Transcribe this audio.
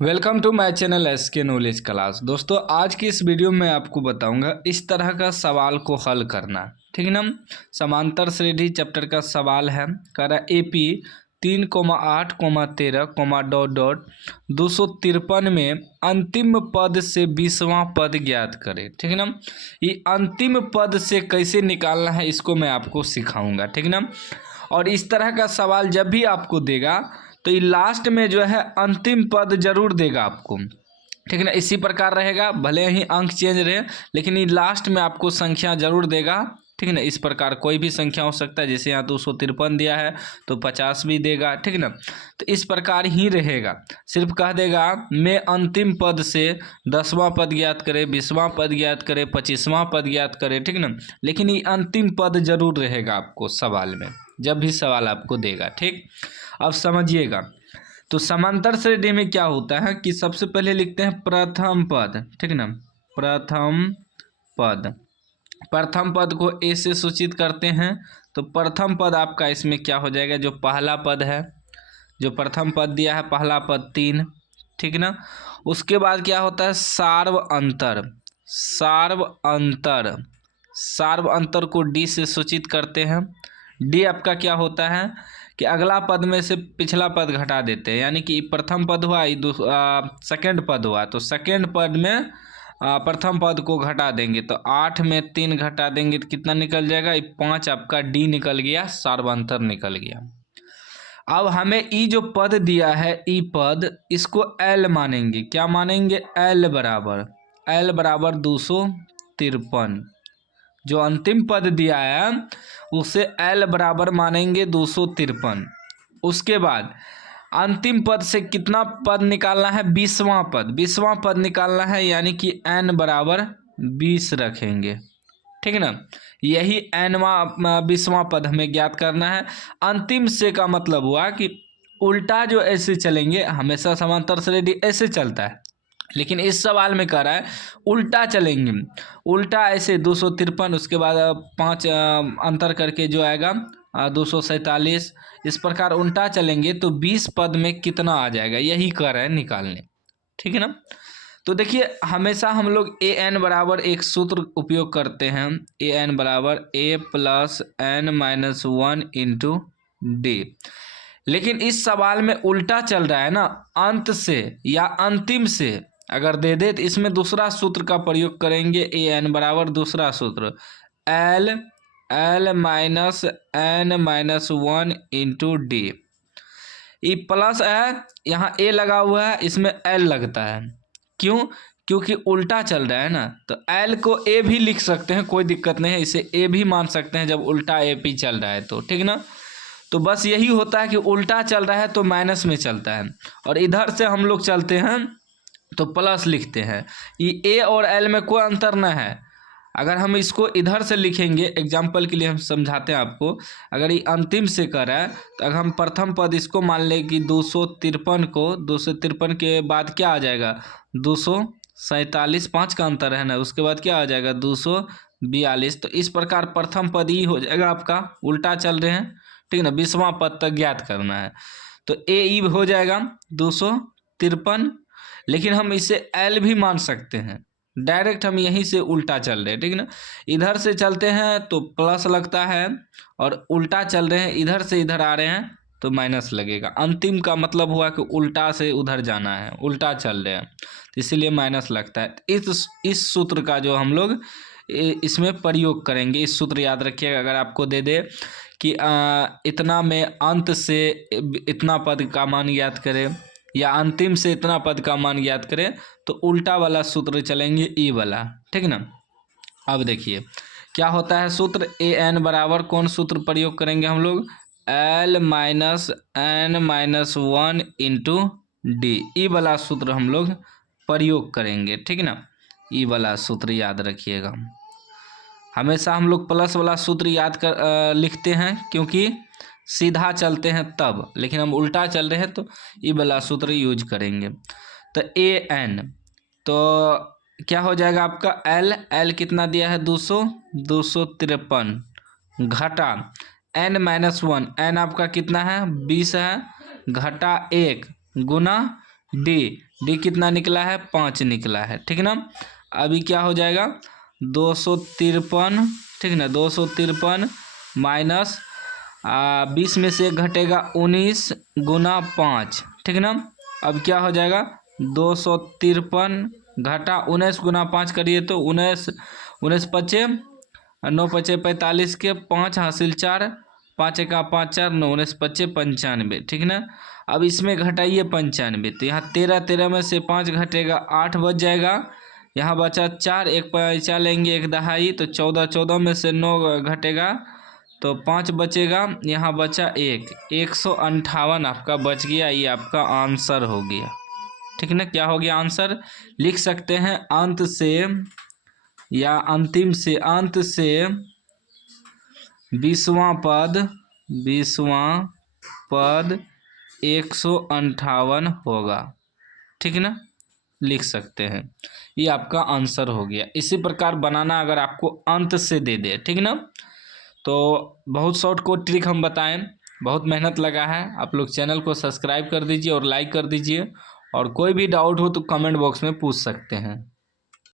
Welcome to my channel SK knowledge class. दोस्तों आज की इस वीडियो में आपको बताऊंगा इस तरह का सवाल को हल करना। ठीक है ना। समांतर श्रेणी चैप्टर का सवाल है। कह रहा एपी 3,8,13, डॉट डॉट 253 में अंतिम पद से 20वां पद ज्ञात करें। ठीक है ना। ये अंतिम पद से कैसे निकालना है इसको मैं आपको सिखाऊंगा। ठीक है ना। और इस तरह का सवाल जब भी आपको देगा तो ये लास्ट में जो है अंतिम पद जरूर देगा आपको। ठीक है ना। इसी प्रकार रहेगा, भले ही अंक चेंज रहे लेकिन ये लास्ट में आपको संख्या जरूर देगा। ठीक है ना। इस प्रकार कोई भी संख्या हो सकता है, जैसे यहाँ 253 दिया है तो 50 भी देगा। ठीक है ना। तो इस प्रकार ही रहेगा। सिर्फ कह देगा मैं अंतिम पद से 10वां पद ज्ञात करे, 20वां पद ज्ञात करे, 25वां पद ज्ञात करे। ठीक है ना। लेकिन ये अंतिम पद जरूर रहेगा आपको सवाल में, जब भी सवाल आपको देगा। ठीक, अब समझिएगा। तो समांतर श्रेणी में क्या होता है कि सबसे पहले लिखते हैं प्रथम पद। ठीक है ना। प्रथम पद, प्रथम पद को ए से सूचित करते हैं। तो प्रथम पद आपका इसमें क्या हो जाएगा, जो पहला पद है, जो प्रथम पद दिया है पहला पद 3। ठीक ना। उसके बाद क्या होता है सार्व अंतर। सार्व अंतर, सार्व अंतर को डी से सूचित करते हैं। डी आपका क्या होता है कि अगला पद में से पिछला पद घटा देते हैं, यानी कि प्रथम पद हुआ, सेकंड पद हुआ, तो सेकंड पद में प्रथम पद को घटा देंगे तो 8 में 3 घटा देंगे तो कितना निकल जाएगा, 5 आपका डी निकल गया, सार्वंतर निकल गया। अब हमें ई जो पद दिया है ई पद, इसको एल मानेंगे। क्या मानेंगे, एल बराबर 253। जो अंतिम पद दिया है उसे एल बराबर मानेंगे 253। उसके बाद अंतिम पद से कितना पद निकालना है, 20वां पद, 20वां पद निकालना है, यानी कि एन बराबर 20 रखेंगे। ठीक है ना। यही एनवा 20वां पद हमें ज्ञात करना है। अंतिम से का मतलब हुआ कि उल्टा जो ऐसे चलेंगे, हमेशा समांतर श्रेणी ऐसे चलता है, लेकिन इस सवाल में कह रहा है उल्टा चलेंगे। उल्टा ऐसे 253, उसके बाद 5 अंतर करके जो आएगा 247, इस प्रकार उल्टा चलेंगे तो 20 पद में कितना आ जाएगा, यही कह रहे हैं निकालने। ठीक है ना। तो देखिए हमेशा हम लोग ए एन बराबर एक सूत्र उपयोग करते हैं, ए एन बराबर A plus n minus 1 into D. लेकिन इस सवाल में उल्टा चल रहा है ना, अंत से या अंतिम से अगर दे दे तो इसमें दूसरा सूत्र का प्रयोग करेंगे। ए एन बराबर दूसरा सूत्र L minus N minus 1 into D. ये प्लस है, यहाँ ए लगा हुआ है, इसमें एल लगता है। क्यों, क्योंकि उल्टा चल रहा है ना। तो एल को ए भी लिख सकते हैं, कोई दिक्कत नहीं है, इसे ए भी मान सकते हैं जब उल्टा ए पी चल रहा है तो। ठीक ना। तो बस यही होता है कि उल्टा चल रहा है तो माइनस में चलता है, और इधर से हम लोग चलते हैं तो प्लस लिखते हैं। ये ए और एल में कोई अंतर न है। अगर हम इसको इधर से लिखेंगे, एग्जाम्पल के लिए हम समझाते हैं आपको, अगर ये अंतिम से कर है तो अगर हम प्रथम पद इसको मान लें कि 253 को, 253 के बाद क्या आ जाएगा 247, 5 का अंतर है ना, उसके बाद क्या आ जाएगा 242। तो इस प्रकार प्रथम पद ही हो जाएगा आपका, उल्टा चल रहे हैं। ठीक है ना। 20वां पद तक ज्ञात करना है तो ए ई हो जाएगा 253, लेकिन हम इसे एल भी मान सकते हैं, डायरेक्ट हम यहीं से उल्टा चल रहे हैं। ठीक है ना। इधर से चलते हैं तो प्लस लगता है, और उल्टा चल रहे हैं इधर से इधर आ रहे हैं तो माइनस लगेगा। अंतिम का मतलब हुआ कि उल्टा से उधर जाना है, उल्टा चल रहे हैं तो इसीलिए माइनस लगता है। इस सूत्र का जो हम लोग इसमें प्रयोग करेंगे, इस सूत्र याद रखिएगा। अगर आपको दे दे कि इतना में अंत से इतना पद का मान ज्ञात करें, या अंतिम से इतना पद का मान ज्ञात करें, तो उल्टा वाला सूत्र चलेंगे ई वाला। ठीक ना। अब देखिए क्या होता है सूत्र, ए एन बराबर कौन सूत्र प्रयोग करेंगे हम लोग, L minus N minus 1 into D. ई वाला सूत्र हम लोग प्रयोग करेंगे। ठीक ना। ई वाला सूत्र याद रखिएगा। हमेशा हम लोग प्लस वाला सूत्र याद कर लिखते हैं, क्योंकि सीधा चलते हैं तब, लेकिन हम उल्टा चल रहे हैं तो ये वाला सूत्र यूज करेंगे। तो ए एन, तो क्या हो जाएगा आपका एल कितना दिया है 253 घटा एन माइनस 1, एन आपका कितना है 20 है, घटा 1 गुना डी। डी कितना निकला है, 5 निकला है, ठीक ना। अभी क्या हो जाएगा, 253, ठीक ना, 253 माइनस 20 में से 1 घटेगा 19 गुना 5, ठीक ना। अब क्या हो जाएगा, 253 घटा 19 गुना 5 करिए तो 19 पचे 9 पचे 45 के 5 हासिल 4, 5 का 5 4 9 19 पचे 95, ठीक ना। अब इसमें घटाइए 95, तो यहाँ 13 13 में से 5 घटेगा 8 बच जाएगा। यहाँ बचा 4, एक पैसा लेंगे 1 दहाई, तो 14 14 में से 9 घटेगा तो 5 बचेगा, यहाँ बचा 158 आपका बच गया। ये आपका आंसर हो गया, ठीक ना। क्या हो गया आंसर, लिख सकते हैं अंत से या अंतिम से, अंत से 20वां पद 158 होगा, ठीक ना, लिख सकते हैं। ये आपका आंसर हो गया। इसी प्रकार बनाना अगर आपको अंत से दे दे, ठीक ना, तो बहुत शॉर्ट कोड ट्रिक हम बताएं, बहुत मेहनत लगा है। आप लोग चैनल को सब्सक्राइब कर दीजिए और लाइक कर दीजिए, और कोई भी डाउट हो तो कमेंट बॉक्स में पूछ सकते हैं।